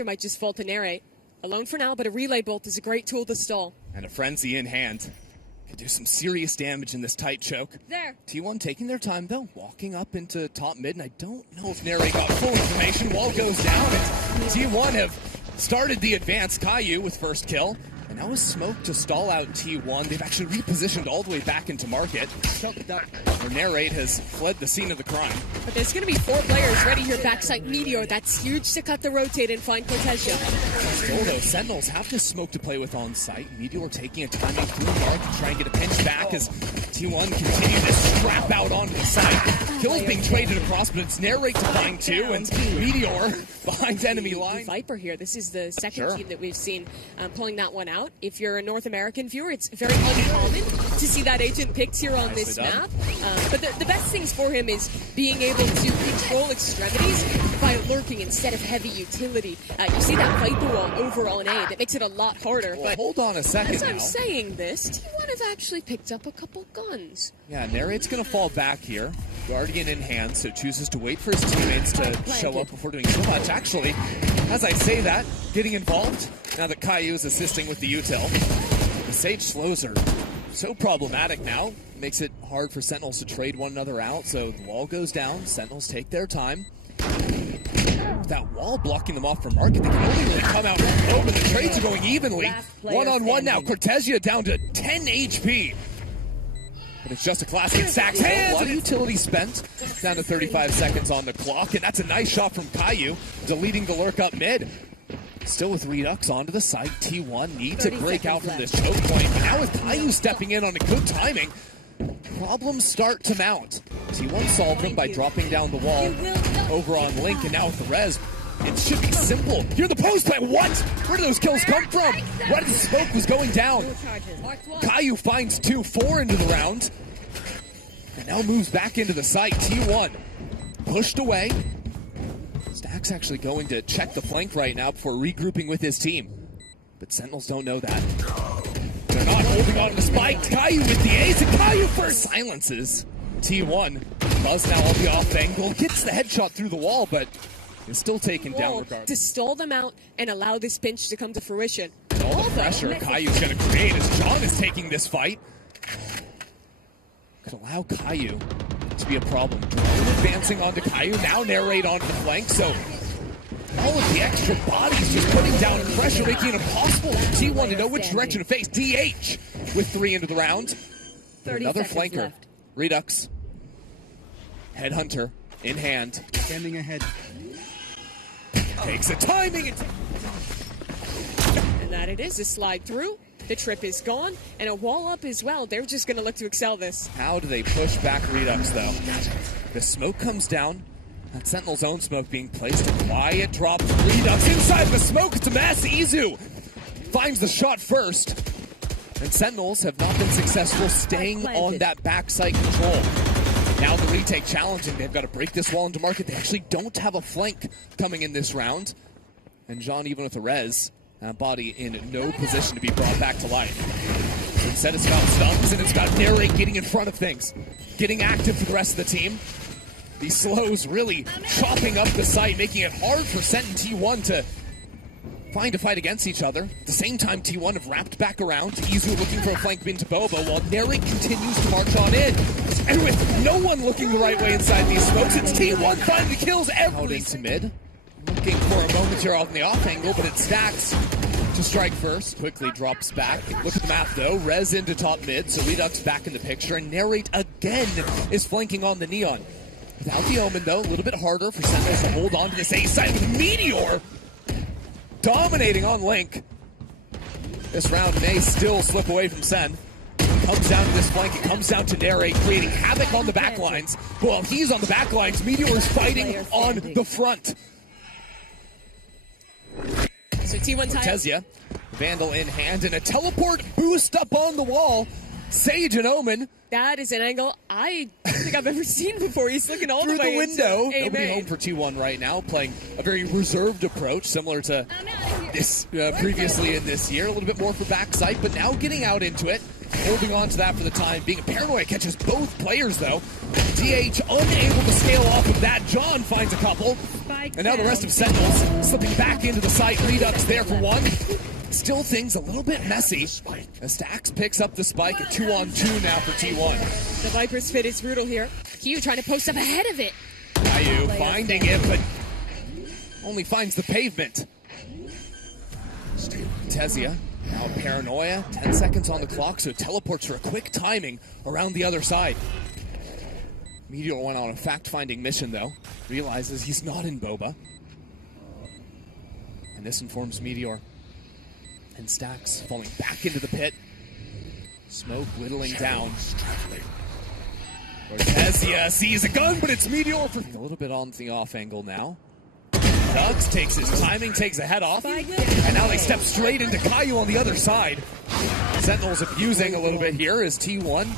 pressure might just fall to narrate. Alone for now, but a relay bolt is a great tool to stall. And a frenzy in hand. Can do some serious damage in this tight choke. There. T1 taking their time though, walking up into top mid, and I don't know if Narrate got full information. Wall goes down, and T1 have started the advance. Caillou with first kill. And now is Smoke to stall out T1. They've actually repositioned all the way back into market. Where Narrate has fled the scene of the crime. But there's going to be 4 players ready here backside Meteor. That's huge to cut the rotate and find cortezia. Still though, Sentinels have to Smoke to play with on site. Meteor taking a timing through mark to try and get a pinch back as T1 continue to strap out onto the site. Kills being traded across, but it's Narrate to find 2, and Meteor behind enemy line. Viper here. This is the second team that we've seen pulling that one out. If you're a North American viewer, it's very uncommon to see that agent picked here on this map. But the best things for him is being able to control extremities by lurking instead of heavy utility. You see that Viper wall over on A. That makes it a lot harder. Well, but hold on a second as now. I'm saying this, T1 have actually picked up a couple guns. Yeah, Narrate's going to fall back here. Guardian in hand, so chooses to wait for his teammates to show up before doing so much. Actually, as I say that, getting involved, now that Caillou is assisting with the util. The Sage slows are so problematic now. Makes it hard for Sentinels to trade one another out, so the wall goes down. Sentinels take their time. With that wall blocking them off from market, they can only really come out open. The trades are going evenly. One-on-one now. Cortezia down to 10 HP. But it's just a classic stax hands. A lot of utility spent. Down to 35 seconds on the clock, and that's a nice shot from Caillou, deleting the lurk up mid. Still with Reduxx onto the site. T1 needs to break out from this choke point, but now with Caillou stepping in on a good timing, problems start to mount. T1 solved them by dropping down the wall over on Link, and now with the res, it should be simple. Here the post play. What? Where do those kills come from? Right as the smoke was going down. Caillou finds 2-4 into the round, and now moves back into the site. T1 pushed away. Stax actually going to check the flank right now before regrouping with his team. But Sentinels don't know that. They're not holding on to the spike. Caillou with the ace, and Caillou first silences T1. Buzz now on the off angle. Gets the headshot through the wall, but is still taken down regardless. To stall them out and allow this pinch to come to fruition. All the pressure Caillou's going to create as John is taking this fight. Could allow Caillou to be a problem. Drone advancing onto Caillou, now Narrate onto the flank, so all of the extra bodies just putting down pressure, making it impossible for T1 to know which direction to face. DH with 3 into the round. Another flanker. Left. Reduxx. Headhunter in hand. Standing ahead. Takes a timing. And that it is a slide through. The trip is gone, and a wall up as well. They're just going to look to excel this. How do they push back Reduxx, though? The smoke comes down. That Sentinel's own smoke being placed. A quiet drop. Reduxx inside the smoke. It's a mass. Izu finds the shot first. And Sentinels have not been successful staying on that backside control. Now the retake challenging. They've got to break this wall into market. They actually don't have a flank coming in this round. And John, even with the res, body in no position to be brought back to life. Instead, it's got stumps, and it's got Narrate getting in front of things, getting active for the rest of the team. These slows really chopping up the site, making it hard for Sent and T1 to find a fight against each other. At the same time, T1 have wrapped back around. Izu looking for a flank into Bobo, while Narrate continues to march on in. And with no one looking the right way inside these smokes, it's T1 finding the kills every into mid. Looking for a moment here on the off angle, but it stacks to strike first. Quickly drops back. Look at the map though. Res into top mid, so Reduxx back in the picture. And Narrate again is flanking on the Neon. Without the Omen though, a little bit harder for Sentinels to hold on to this A side with Meteor dominating on Link. This round may still slip away from Sen. Comes down to this flank, it comes down to Narrate, creating havoc on the back lines. But while he's on the back lines, Meteor is fighting on the front. So T1 Cortezia, Vandal in hand, and a teleport boost up on the wall. Sage and Omen. That is an angle I don't think I've ever seen before. He's looking all through the way the window. Nobody home home for T1 right now, playing a very reserved approach, similar to this previously in this year. A little bit more for backside, but now getting out into it. Holding on to that for the time being. Paranoia catches both players, though. DH unable to scale off of that. John finds a couple. And now the rest of Sentinels slipping back into the site. Reduxx there for one. Still things a little bit messy as Stax picks up the spike. A 2-on-2 now for T1. The Viper's fit is brutal here. Q trying to post up ahead of it. Caillou finding it, but only finds the pavement. Cortezia, now Paranoia. 10 seconds on the clock, so teleports for a quick timing around the other side. Meteor went on a fact-finding mission, though. Realizes he's not in Boba. And this informs Meteor. And Stax falling back into the pit. Smoke whittling down. Cortezia sees a gun, but it's Meteor for a little bit on the off angle now. Reduxx takes his timing, takes a head off, and now they step straight into Caillou on the other side. Sentinels abusing a little bit here as T1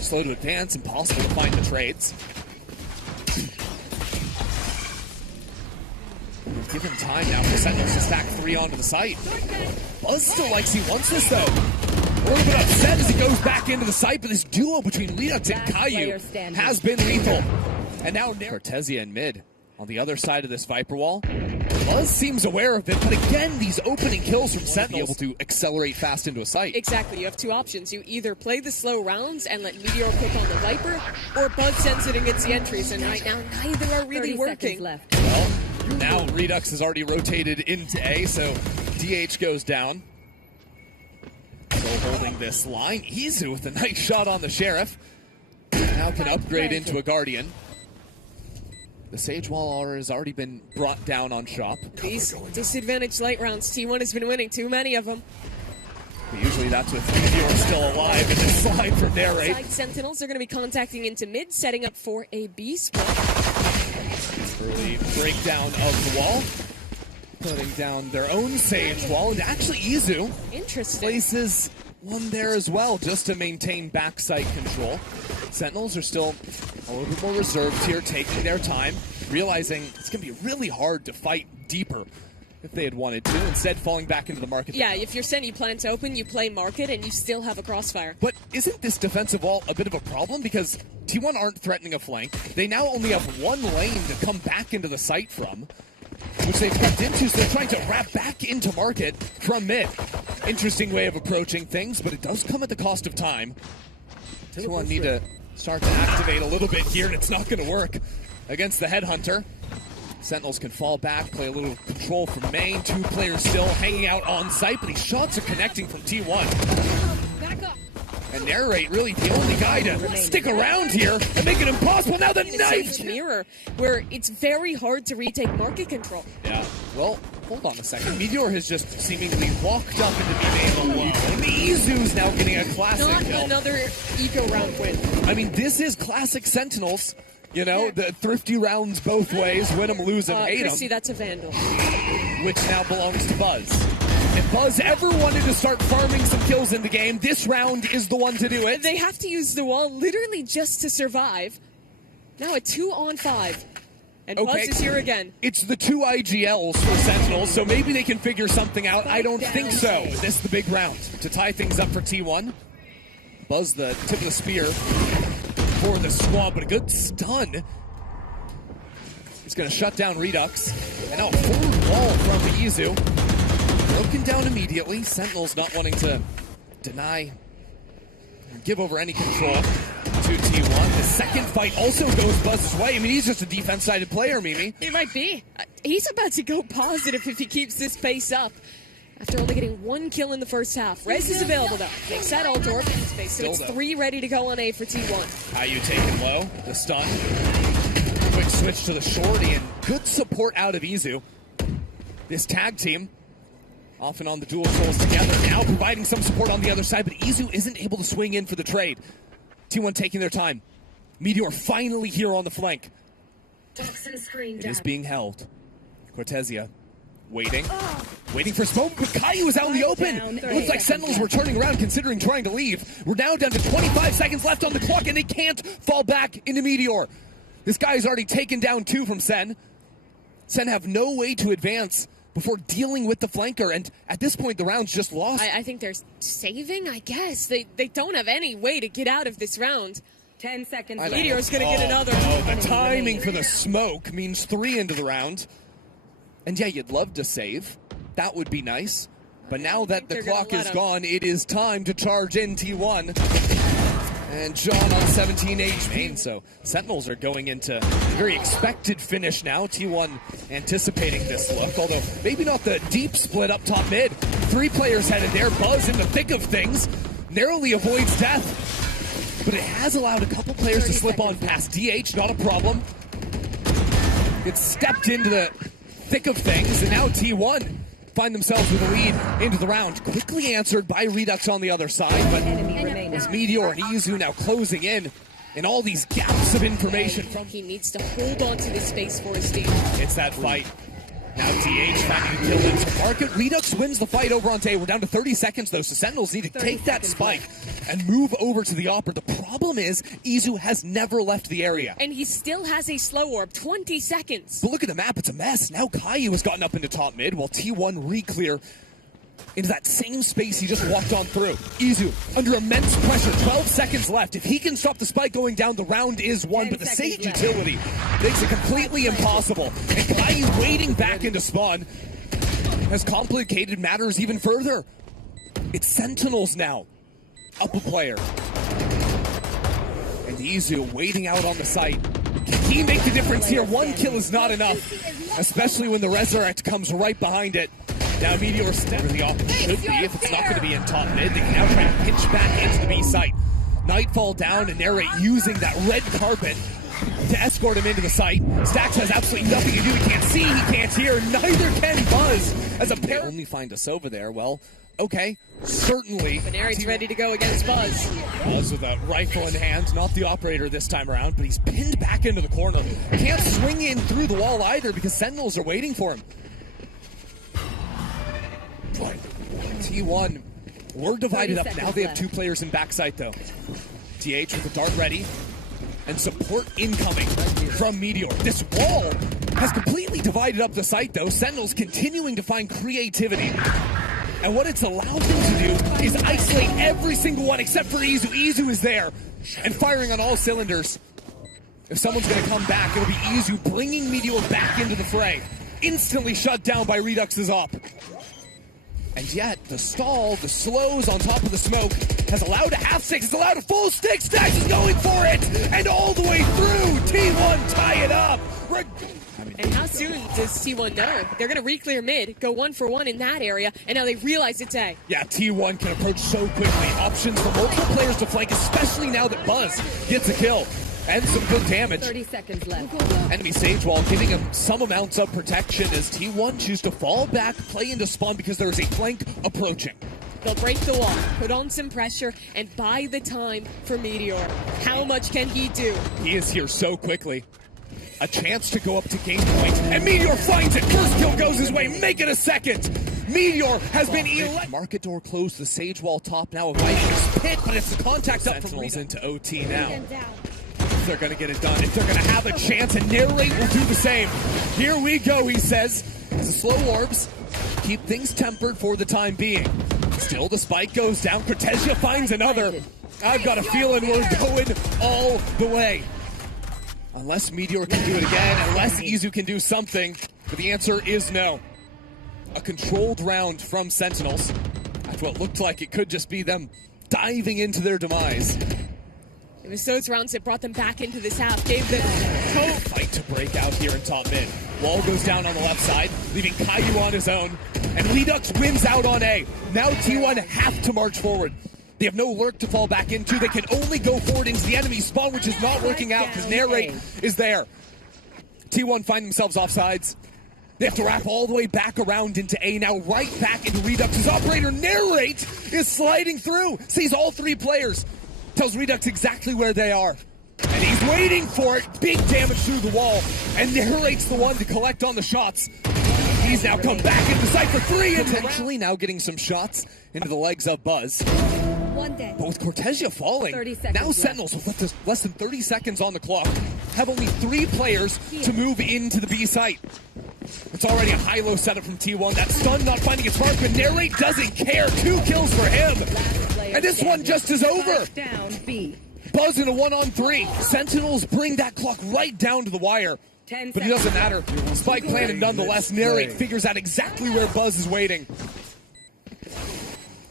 slow to advance, impossible to find the trades. Given time now for Sentinels to stack 3 onto the site. Buzz still likes he wants this though. A little bit upset as he goes back into the site, but this duo between Reduxx and Caillou has been lethal. And now Cortezia in mid on the other side of this Viper wall. Buzz seems aware of it, but again, these opening kills from Sentinels able to accelerate fast into a site. Exactly, you have two options. You either play the slow rounds and let Meteor cook on the Viper, or Buzz sends it and gets the entries, and right now, neither are really working. Left. Well, now Reduxx has already rotated into A, so DH goes down. Still holding this line. Izu with a nice shot on the Sheriff. Now can upgrade into a Guardian. The Sage Wall has already been brought down on shop. These disadvantaged light rounds, T1 has been winning too many of them. But usually that's with Meteor still alive in this slide for Narrate. Side Sentinels are going to be contacting into mid, setting up for a B split. Early breakdown of the wall. Putting down their own Sage Wall, and actually Izu places one there as well, just to maintain backside control. Sentinels are still a little bit more reserved here, taking their time, realizing it's going to be really hard to fight deeper if they had wanted to, instead falling back into the market. Yeah, if you're Sen, you plan to open, you play market, and you still have a crossfire. But isn't this defensive wall a bit of a problem? Because T1 aren't threatening a flank. They now only have one lane to come back into the site from, which they've crept into, so they're trying to wrap back into market from mid. Interesting way of approaching things, but it does come at the cost of time. T1 need to start to activate a little bit here, and it's not going to work against the Headhunter. Sentinels can fall back, play a little control from main. 2 players still hanging out on site, but these shots are connecting from T1. Back up. And Narrate really the only guy to stick around here and make it impossible. Now the knife! Mirror, where it's very hard to retake market control. Yeah, well, hold on a second. Meteor has just seemingly walked up into B-main alone. And the Izu's now getting a classic Not kill. another eco round win. I mean, this is classic Sentinels. You know, the thrifty rounds both ways, win them, lose them, hate Christy, them. that's a Vandal. Which now belongs to Buzz. If Buzz ever wanted to start farming some kills in the game, this round is the one to do it. They have to use the wall literally just to survive. Now a 2-on-5. And Buzz is here again. It's the 2 IGLs for Sentinels, so maybe they can figure something out. I don't think so. This is the big round to tie things up for T1. Buzz the tip of the spear for the squad, but a good stun. He's going to shut down Reduxx. And now a forward wall from Izu. Broken down immediately. Sentinels not wanting to deny or give over any control to T1. The second fight also goes Buzz's way. I mean, he's just a defense-sided player, Mimi. He might be. He's about to go positive if he keeps this pace up. After only getting 1 kill in the first half. Res is available though. Makes that all door in space. So it's 3 ready to go on A for T1. Caillou taken low. The stun. Quick switch to the shorty and good support out of Izu. This tag team often on the dual trolls together. Now providing some support on the other side, but Izu isn't able to swing in for the trade. T1 taking their time. Meteor finally here on the flank. It is being held. Cortezia waiting. Waiting for smoke, but Caillou is out in the open. It looks like Sentinels were turning around considering trying to leave. We're now down to 25 seconds left on the clock, and they can't fall back into Meteor. This guy's already taken down 2 from Sen. Sen have no way to advance before dealing with the flanker, and at this point, the round's just lost. I think they're saving, I guess. They don't have any way to get out of this round. 10 seconds. Meteor's gonna get another. Oh, the timing for the smoke means 3 into the round. And yeah, you'd love to save. That would be nice. But now that the clock is gone, it is time to charge in T1. And John on 17 HP. So Sentinels are going into a very expected finish now. T1 anticipating this look, although maybe not the deep split up top mid. 3 players headed there. Buzz in the thick of things. Narrowly avoids death. But it has allowed a couple players to slip on past. DH, not a problem. It stepped into the thick of things, and now T1 find themselves with a lead into the round. Quickly answered by Reduxx on the other side, but as Meteor and Izu now closing in, and all these gaps of information from... He needs to hold on to this space for his team. It's that fight. Now DH finding to kill into the market. Reduxx wins the fight over on Tay. We're down to 30 seconds though, so Sentinels need to take that spike and move over to the Opera. The problem is, Izu has never left the area. And he still has a slow orb, 20 seconds. But look at the map, it's a mess. Now Caillou has gotten up into top mid, while T1 re-clear into that same space he just walked on through. Izu, under immense pressure, 12 seconds left. If he can stop the spike going down, the round is won, but the Sage utility makes it completely impossible. And Caillou waiting back into spawn has complicated matters even further. It's Sentinels now, up a player. And Izu waiting out on the site. Can he make the difference here? 1 kill is not enough, especially when the Resurrect comes right behind it. Now Meteor step where the option should be. If it's not going to be in top mid, they can now try to pinch back into the B site. Nightfall down and Narrate using that red carpet to escort him into the site. Stax has absolutely nothing to do. He can't see, he can't hear, neither can Buzz. As a pair only find us over there, well, okay, certainly. But Narrate's ready to go against Buzz. Buzz with a rifle in hand, not the operator this time around, but he's pinned back into the corner. Can't swing in through the wall either because Sentinels are waiting for him. T1, we're divided up. Now they have 2 players in backside though. TH with the dart ready. And support incoming from Meteor. This wall has completely divided up the site though. Sentinels continuing to find creativity. And what it's allowed them to do is isolate every single one except for Izu. Izu is there and firing on all cylinders. If someone's going to come back, it'll be Izu bringing Meteor back into the fray. Instantly shut down by Reduxx's op. And yet, the stall, the slows on top of the smoke, has allowed a half stick, has allowed a full stick. Stax is going for it! And all the way through! T1 tie it up! And how soon does T1 know? They're going to re-clear mid, go 1 for 1 in that area, and now they realize it's A. Yeah, T1 can approach so quickly. Options for multiple players to flank, especially now that Buzz gets a kill. And some good damage. 30 seconds left. Enemy Sage Wall giving him some amounts of protection as T1 choose to fall back, play into spawn because there is a flank approaching. They'll break the wall, put on some pressure, and buy the time for Meteor. How much can he do? He is here so quickly. A chance to go up to game point, and Meteor finds it. First kill goes his way, make it a second. Meteor has been elected. Market door closed, the Sage Wall top now avoiding his pit, but it's the contact up from Sentinels into OT now. If they're going to get it done, if they're going to have a chance, and Narrate will do the same. Here we go, he says, as the slow orbs keep things tempered for the time being. Still, the spike goes down. Cortezia finds another. I've got a feeling we're going all the way. Unless Meteor can do it again, unless Izu can do something, but the answer is no. A controlled round from Sentinels after what looked like it could just be them diving into their demise. It was those rounds that brought them back into this half, gave them hope. Fight to break out here in top mid. Wall goes down on the left side, leaving Caillou on his own, and Reduxx wins out on A. Now T1 have to march forward. They have no lurk to fall back into. They can only go forward into the enemy spawn, which is not working out because Narrate is there. T1 find themselves offsides. They have to wrap all the way back around into A, now right back into Reduxx's operator. Narrate is sliding through, sees all 3 players, tells Reduxx exactly where they are. And he's waiting for it. Big damage through the wall. And Narrate's the one to collect on the shots. He's now come back into sight for 3. Potentially now getting some shots into the legs of Buzz. But with Cortezia falling, now Sentinels with less than 30 seconds on the clock have only 3 players to move into the B site. It's already a high-low setup from T1. That stun not finding its mark, but Narrate doesn't care. 2 kills for him. And this one just is over. Buzz in a 1-on-3. Sentinels bring that clock right down to the wire. But it doesn't matter. Spike planted nonetheless. Narrate figures out exactly where Buzz is waiting.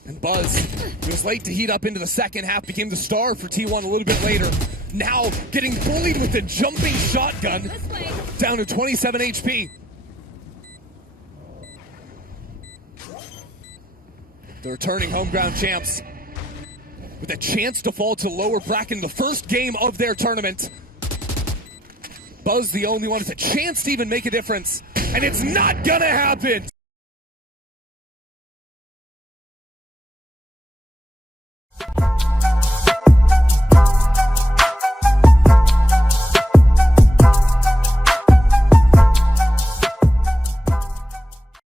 And Buzz, who was late to heat up into the second half, became the star for T1 a little bit later. Now getting bullied with the jumping shotgun. Down to 27 HP. The returning home ground champs with a chance to fall to lower bracket in the first game of their tournament. Buzz the only one with a chance to even make a difference. And it's not gonna happen!